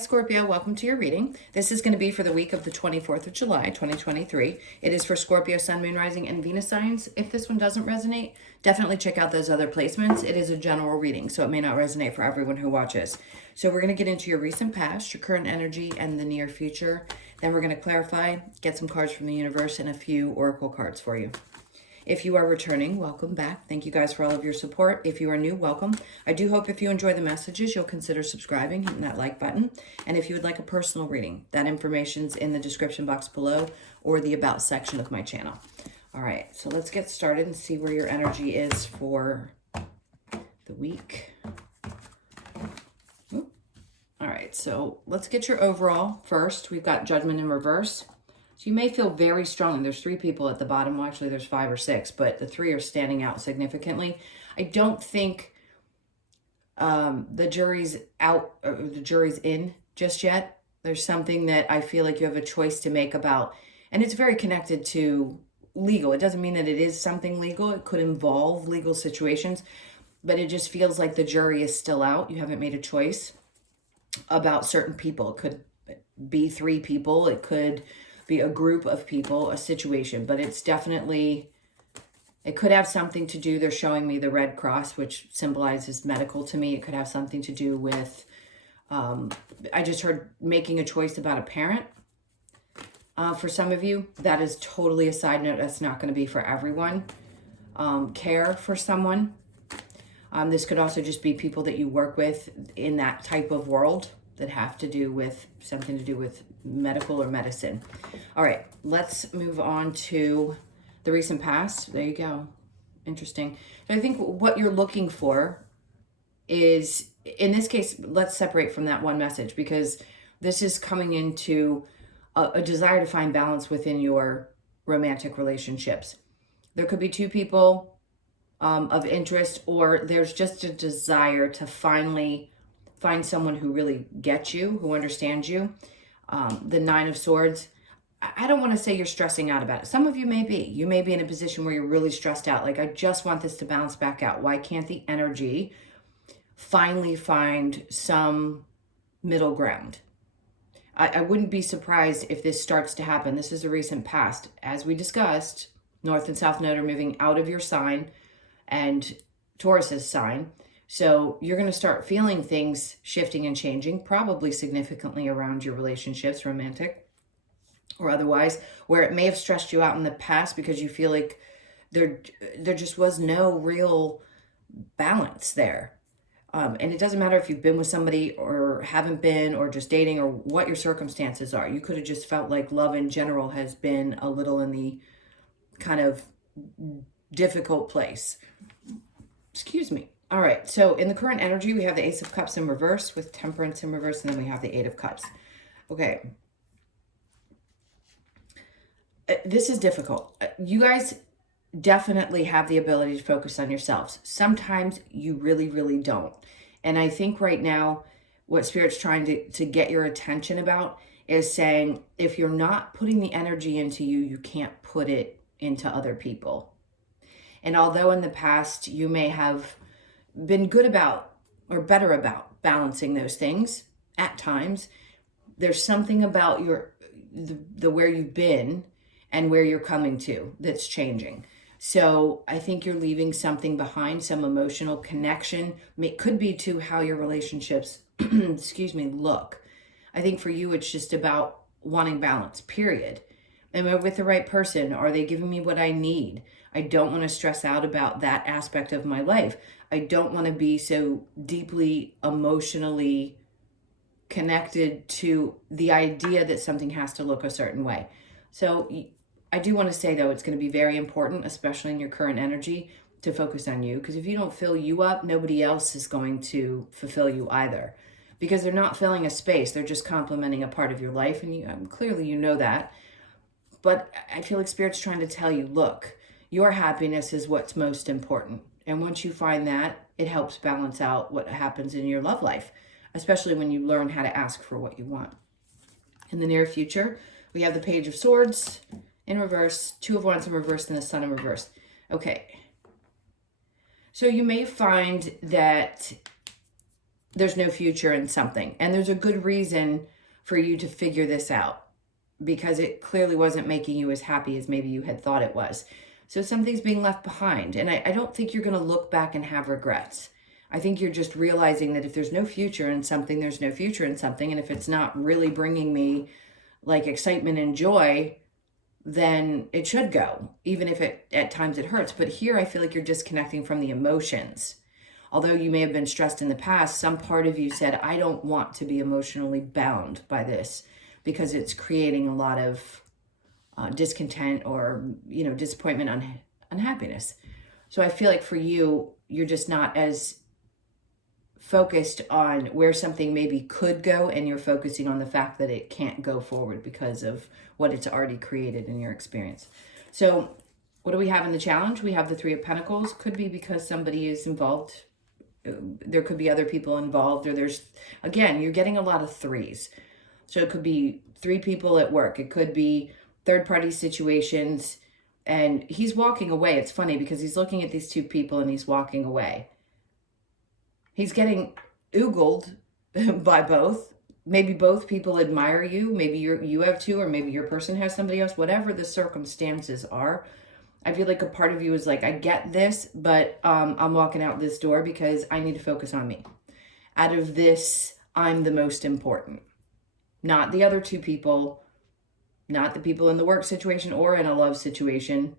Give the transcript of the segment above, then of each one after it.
Scorpio, welcome to your reading. This is going to be for the week of the 24th of July, 2023. It is for Scorpio, Sun, Moon, Rising, and Venus signs. If this one doesn't resonate, definitely check out those other placements. It is a general reading, so it may not resonate for everyone who watches. So we're going to get into your recent past, your current energy, and the near future. Then we're going to clarify, get some cards from the universe, and a few oracle cards for you. If you are returning, welcome back. Thank you guys for all of your support. If you are new, welcome. I do hope if you enjoy the messages, you'll consider subscribing, hitting that like button. And if you would like a personal reading, that information's in the description box below or the about section of my channel. All right, so let's get started and see where your energy is for the week. All right, so let's get your overall first. We've got Judgment in reverse. So you may feel very strongly. There's 3 people at the bottom. Well, actually, there's 5 or 6, but the 3 are standing out significantly. I don't think the jury's out or the jury's in just yet. There's something that I feel like you have a choice to make about, and it's very connected to legal. It doesn't mean that it is something legal. It could involve legal situations, but it just feels like the jury is still out. You haven't made a choice about certain people. It could be 3 people. It could be a group of people, a situation, but it's definitely, it could have something to do, they're showing me the Red Cross, which symbolizes medical to me. It could have something to do with, I just heard making a choice about a parent. For some of you, that is totally a side note. That's not going to be for everyone. Care for someone. This could also just be people that you work with in that type of world that have to do with something to do with medical or medicine. All right, let's move on to the recent past. There you go. Interesting. So I think what you're looking for is, in this case, let's separate from that one message, because this is coming into a desire to find balance within your romantic relationships. There could be 2 people of interest, or there's just a desire to finally find someone who really gets you, who understands you. The 9 of Swords, I don't want to say you're stressing out about it. Some of you may be. You may be in a position where you're really stressed out. Like, I just want this to bounce back out. Why can't the energy finally find some middle ground? I wouldn't be surprised if this starts to happen. This is a recent past. As we discussed, North and South Node are moving out of your sign and Taurus's sign. So you're going to start feeling things shifting and changing, probably significantly around your relationships, romantic or otherwise, where it may have stressed you out in the past because you feel like there just was no real balance there. And it doesn't matter if you've been with somebody or haven't been, or just dating, or what your circumstances are. You could have just felt like love in general has been a little in the kind of difficult place. Excuse me. All right, so in the current energy, we have the Ace of Cups in reverse with Temperance in reverse, and then we have the 8 of Cups. Okay. This is difficult. You guys definitely have the ability to focus on yourselves. Sometimes you really, really don't. And I think right now, what Spirit's trying to get your attention about is saying, if you're not putting the energy into you, you can't put it into other people. And although in the past you may have been good about, or better about, balancing those things at times, there's something about the where you've been and where you're coming to that's changing. So I think you're leaving something behind, some emotional connection. It could be to how your relationships excuse me, look. I think for you, it's just about wanting balance, period. Am I with the right person? Are they giving me what I need? I don't want to stress out about that aspect of my life. I don't want to be so deeply emotionally connected to the idea that something has to look a certain way. So I do want to say, though, it's going to be very important, especially in your current energy, to focus on you. Because if you don't fill you up, nobody else is going to fulfill you either. Because they're not filling a space. They're just complementing a part of your life. And clearly you know that. But I feel like Spirit's trying to tell you, look, your happiness is what's most important. And once you find that, it helps balance out what happens in your love life, especially when you learn how to ask for what you want. In the near future, we have the Page of Swords in reverse, 2 of Wands in reverse, and the Sun in reverse. Okay. So you may find that there's no future in something. And there's a good reason for you to figure this out, because it clearly wasn't making you as happy as maybe you had thought it was. So something's being left behind. And I don't think you're going to look back and have regrets. I think you're just realizing that if there's no future in something, there's no future in something. And if it's not really bringing me like excitement and joy, then it should go, even if at times it hurts. But here I feel like you're disconnecting from the emotions. Although you may have been stressed in the past, some part of you said, I don't want to be emotionally bound by this, because it's creating a lot of discontent or, disappointment, unhappiness. So I feel like for you, you're just not as focused on where something maybe could go, and you're focusing on the fact that it can't go forward because of what it's already created in your experience. So what do we have in the challenge? We have the Three of Pentacles. Could be because somebody is involved. There could be other people involved, or again, you're getting a lot of threes. So it could be three people at work. It could be third-party situations, and he's walking away. It's funny because he's looking at these two people and he's walking away. He's getting oogled by both. Maybe both people admire you. Maybe you have two, or maybe your person has somebody else. Whatever the circumstances are, I feel like a part of you is like, I get this, but I'm walking out this door because I need to focus on me. Out of this, I'm the most important. Not the other two people, not the people in the work situation or in a love situation.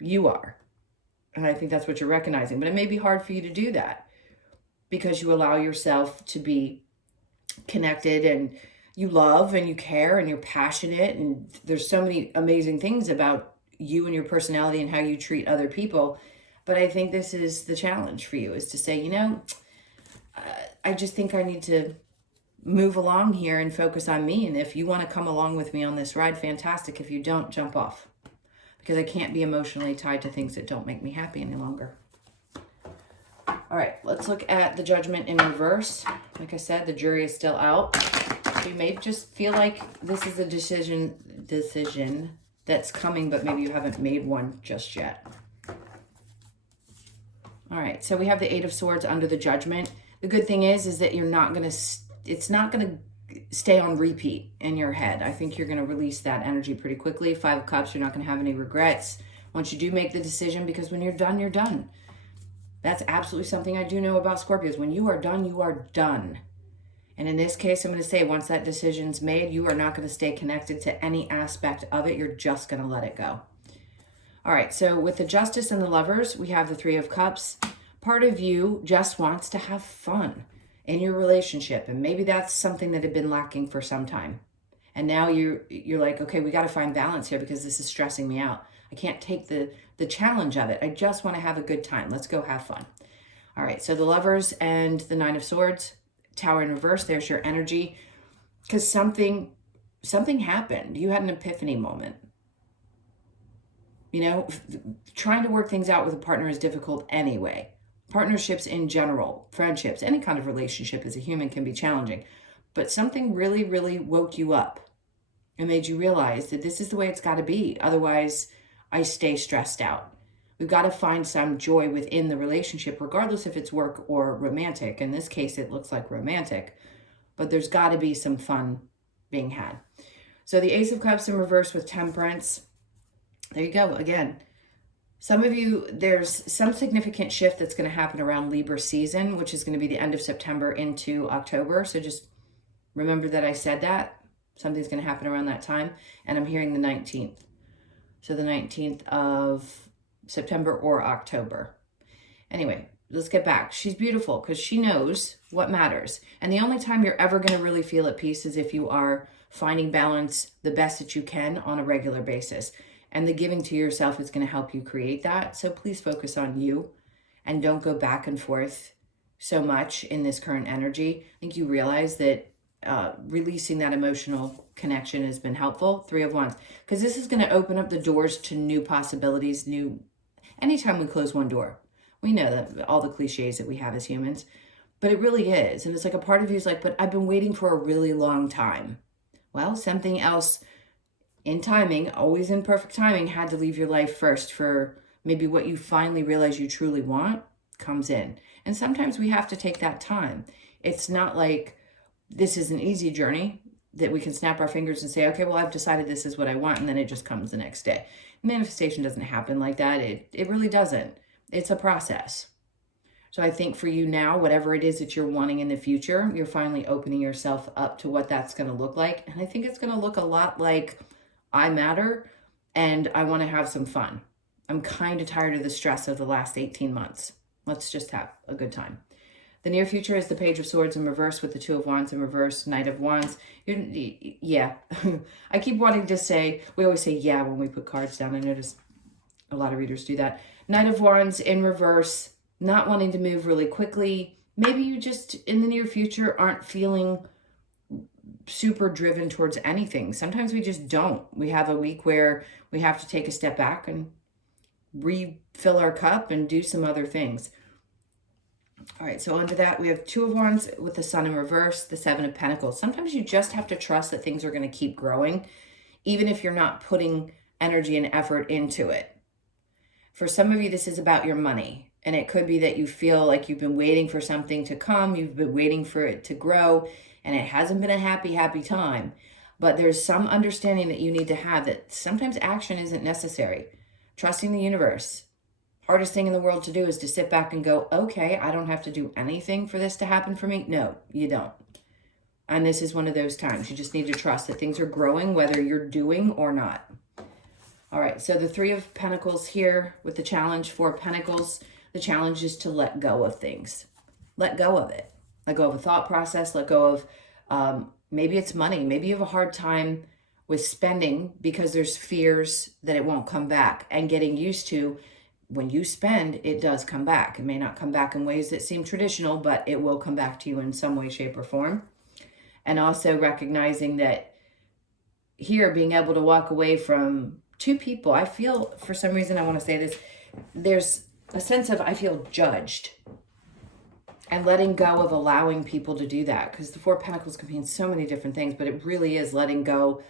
You are. And I think that's what you're recognizing. But it may be hard for you to do that because you allow yourself to be connected, and you love and you care and you're passionate. And there's so many amazing things about you and your personality and how you treat other people. But I think this is the challenge for you, is to say, I just think I need to move along here and focus on me. And if you want to come along with me on this ride, fantastic. If you don't, jump off, because I can't be emotionally tied to things that don't make me happy any longer. All right, let's look at the Judgment in reverse. Like I said, the jury is still out. So you may just feel like this is a decision that's coming, but maybe you haven't made one just yet. All right, so we have the Eight of Swords under the Judgment. The good thing is that you're not going to, it's not going to stay on repeat in your head. I think you're going to release that energy pretty quickly. Five of Cups, you're not going to have any regrets once you do make the decision, because when you're done, you're done. That's absolutely something I do know about Scorpios. When you are done, you are done. And in this case, I'm going to say, once that decision's made, you are not going to stay connected to any aspect of it. You're just going to let it go. All right, so with the Justice and the Lovers, we have the Three of Cups. Part of you just wants to have fun in your relationship, and maybe that's something that had been lacking for some time. And now you're like, okay, we got to find balance here because this is stressing me out. I can't take the challenge of it. I just want to have a good time. Let's go have fun. All right, so the Lovers and the Nine of Swords, Tower in reverse, there's your energy, because something happened. You had an epiphany moment. Trying to work things out with a partner is difficult anyway. Partnerships in general, friendships, any kind of relationship as a human can be challenging. But something really, really woke you up and made you realize that this is the way it's got to be. Otherwise, I stay stressed out. We've got to find some joy within the relationship, regardless if it's work or romantic. In this case, it looks like romantic, but there's got to be some fun being had. So the Ace of Cups in reverse with Temperance. There you go. Again, some of you, there's some significant shift that's going to happen around Libra season, which is going to be the end of September into October. So just remember that I said that. Something's going to happen around that time. And I'm hearing the 19th. So the 19th of September or October. Anyway, let's get back. She's beautiful because she knows what matters. And the only time you're ever going to really feel at peace is if you are finding balance the best that you can on a regular basis. And the giving to yourself is going to help you create that. So please focus on you and don't go back and forth so much in this current energy. I think you realize that releasing that emotional connection has been helpful. Three of Wands, because this is going to open up the doors to new possibilities. Anytime we close one door, we know that all the cliches that we have as humans, but it really is. And it's like a part of you is like, but I've been waiting for a really long time. Well, something else in timing, always in perfect timing, had to leave your life first for maybe what you finally realize you truly want comes in. And sometimes we have to take that time. It's not like this is an easy journey that we can snap our fingers and say, okay, well, I've decided this is what I want, and then it just comes the next day. Manifestation doesn't happen like that. It really doesn't. It's a process. So I think for you now, whatever it is that you're wanting in the future, you're finally opening yourself up to what that's going to look like. And I think it's going to look a lot like I matter and I want to have some fun. I'm kind of tired of the stress of the last 18 months. Let's just have a good time. The near future is the Page of Swords in reverse with the Two of Wands in reverse, Knight of Wands. Yeah, I keep wanting to say, we always say yeah when we put cards down. I notice a lot of readers do that. Knight of Wands in reverse, not wanting to move really quickly. Maybe you just, in the near future, aren't feeling super driven towards anything. Sometimes we just don't. We have a week where we have to take a step back and refill our cup and do some other things. All right, so under that, we have Two of Wands with the Sun in reverse, the Seven of Pentacles. Sometimes you just have to trust that things are going to keep growing, even if you're not putting energy and effort into it. For some of you, this is about your money. And it could be that you feel like you've been waiting for something to come. You've been waiting for it to grow. And it hasn't been a happy time. But there's some understanding that you need to have that sometimes action isn't necessary. Trusting the universe. Hardest thing in the world to do is to sit back and go, okay, I don't have to do anything for this to happen for me. No, you don't. And this is one of those times. You just need to trust that things are growing, whether you're doing or not. All right, so the Three of Pentacles here with the challenge, Four of Pentacles. The challenge is to let go of things. Let go of it. Let go of a thought process. Let go of, maybe it's money. Maybe you have a hard time with spending because there's fears that it won't come back. And getting used to, when you spend, it does come back. It may not come back in ways that seem traditional, but it will come back to you in some way, shape, or form. And also recognizing that here, being able to walk away from two people, I feel, for some reason, I want to say this, there's a sense of, I feel judged, and letting go of allowing people to do that, because the Four of Pentacles can mean so many different things, but it really is letting go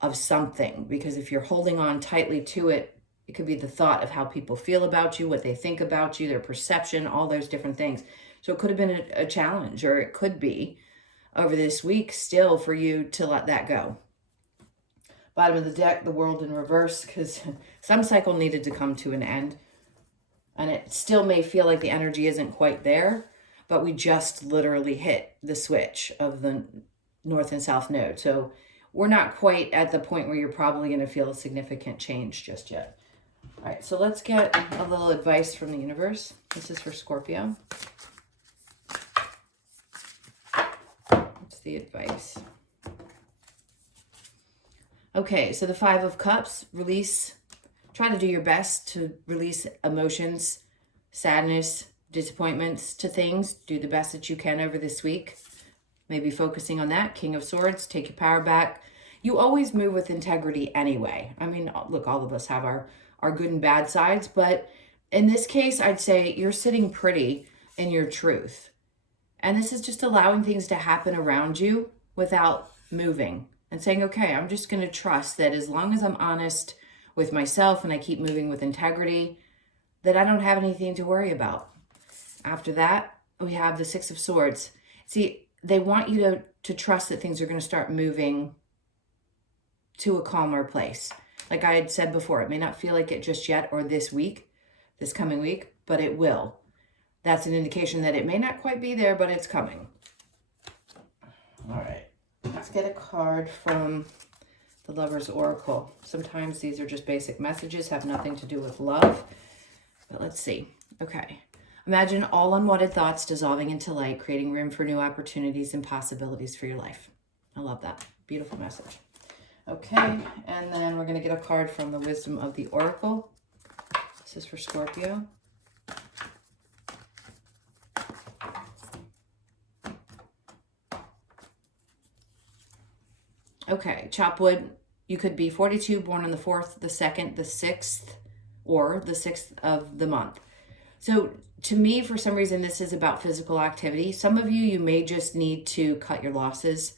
of something, because if you're holding on tightly to it, it could be the thought of how people feel about you, what they think about you, their perception, all those different things. So it could have been a challenge, or it could be over this week still for you to let that go. Bottom of the deck, the World in reverse, because some cycle needed to come to an end. And it still may feel like the energy isn't quite there, but we just literally hit the switch of the North and South node. So we're not quite at the point where you're probably going to feel a significant change just yet. All right, so let's get a little advice from the universe. This is for Scorpio. What's the advice? Okay, so the Five of Cups, release. Try to do your best to release emotions, sadness, disappointments to things. Do the best that you can over this week. Maybe focusing on that. King of Swords, take your power back. You always move with integrity anyway. I mean, look, all of us have our good and bad sides, but in this case, I'd say you're sitting pretty in your truth. And this is just allowing things to happen around you without moving and saying, okay, I'm just going to trust that as long as I'm honest with myself and I keep moving with integrity, that I don't have anything to worry about. After that, we have the Six of Swords. See, they want you to trust that things are going to start moving to a calmer place. Like I had said before, it may not feel like it just yet or this week, this coming week, but it will. That's an indication that it may not quite be there, but it's coming. All right, let's get a card from the Lover's Oracle. Sometimes these are just basic messages, have nothing to do with love, but let's see. Okay. Imagine all unwanted thoughts dissolving into light, creating room for new opportunities and possibilities for your life. I love that. Beautiful message. Okay, and then we're going to get a card from the Wisdom of the Oracle. This is for Scorpio. Okay, chop wood. You could be 42, born on the 4th, the 2nd, the 6th, or the 6th of the month. So to me, for some reason, this is about physical activity. Some of you may just need to cut your losses.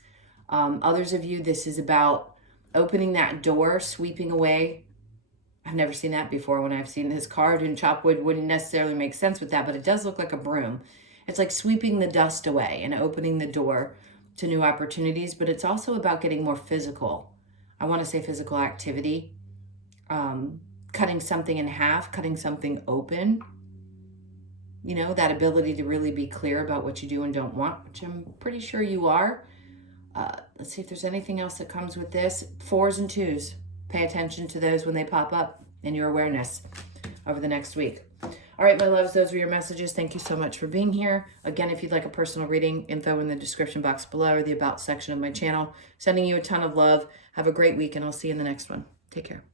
Others of you, this is about opening that door, sweeping away. I've never seen that before when I've seen this card, and chop wood wouldn't necessarily make sense with that, but it does look like a broom. It's like sweeping the dust away and opening the door to new opportunities, but it's also about getting more physical. I want to say physical activity, cutting something in half, cutting something open. You know, that ability to really be clear about what you do and don't want, which I'm pretty sure you are. Let's see if there's anything else that comes with this. 4s and 2s. Pay attention to those when they pop up in your awareness over the next week. All right, my loves, those were your messages. Thank you so much for being here. Again, if you'd like a personal reading, info in the description box below or the About section of my channel. Sending you a ton of love. Have a great week, and I'll see you in the next one. Take care.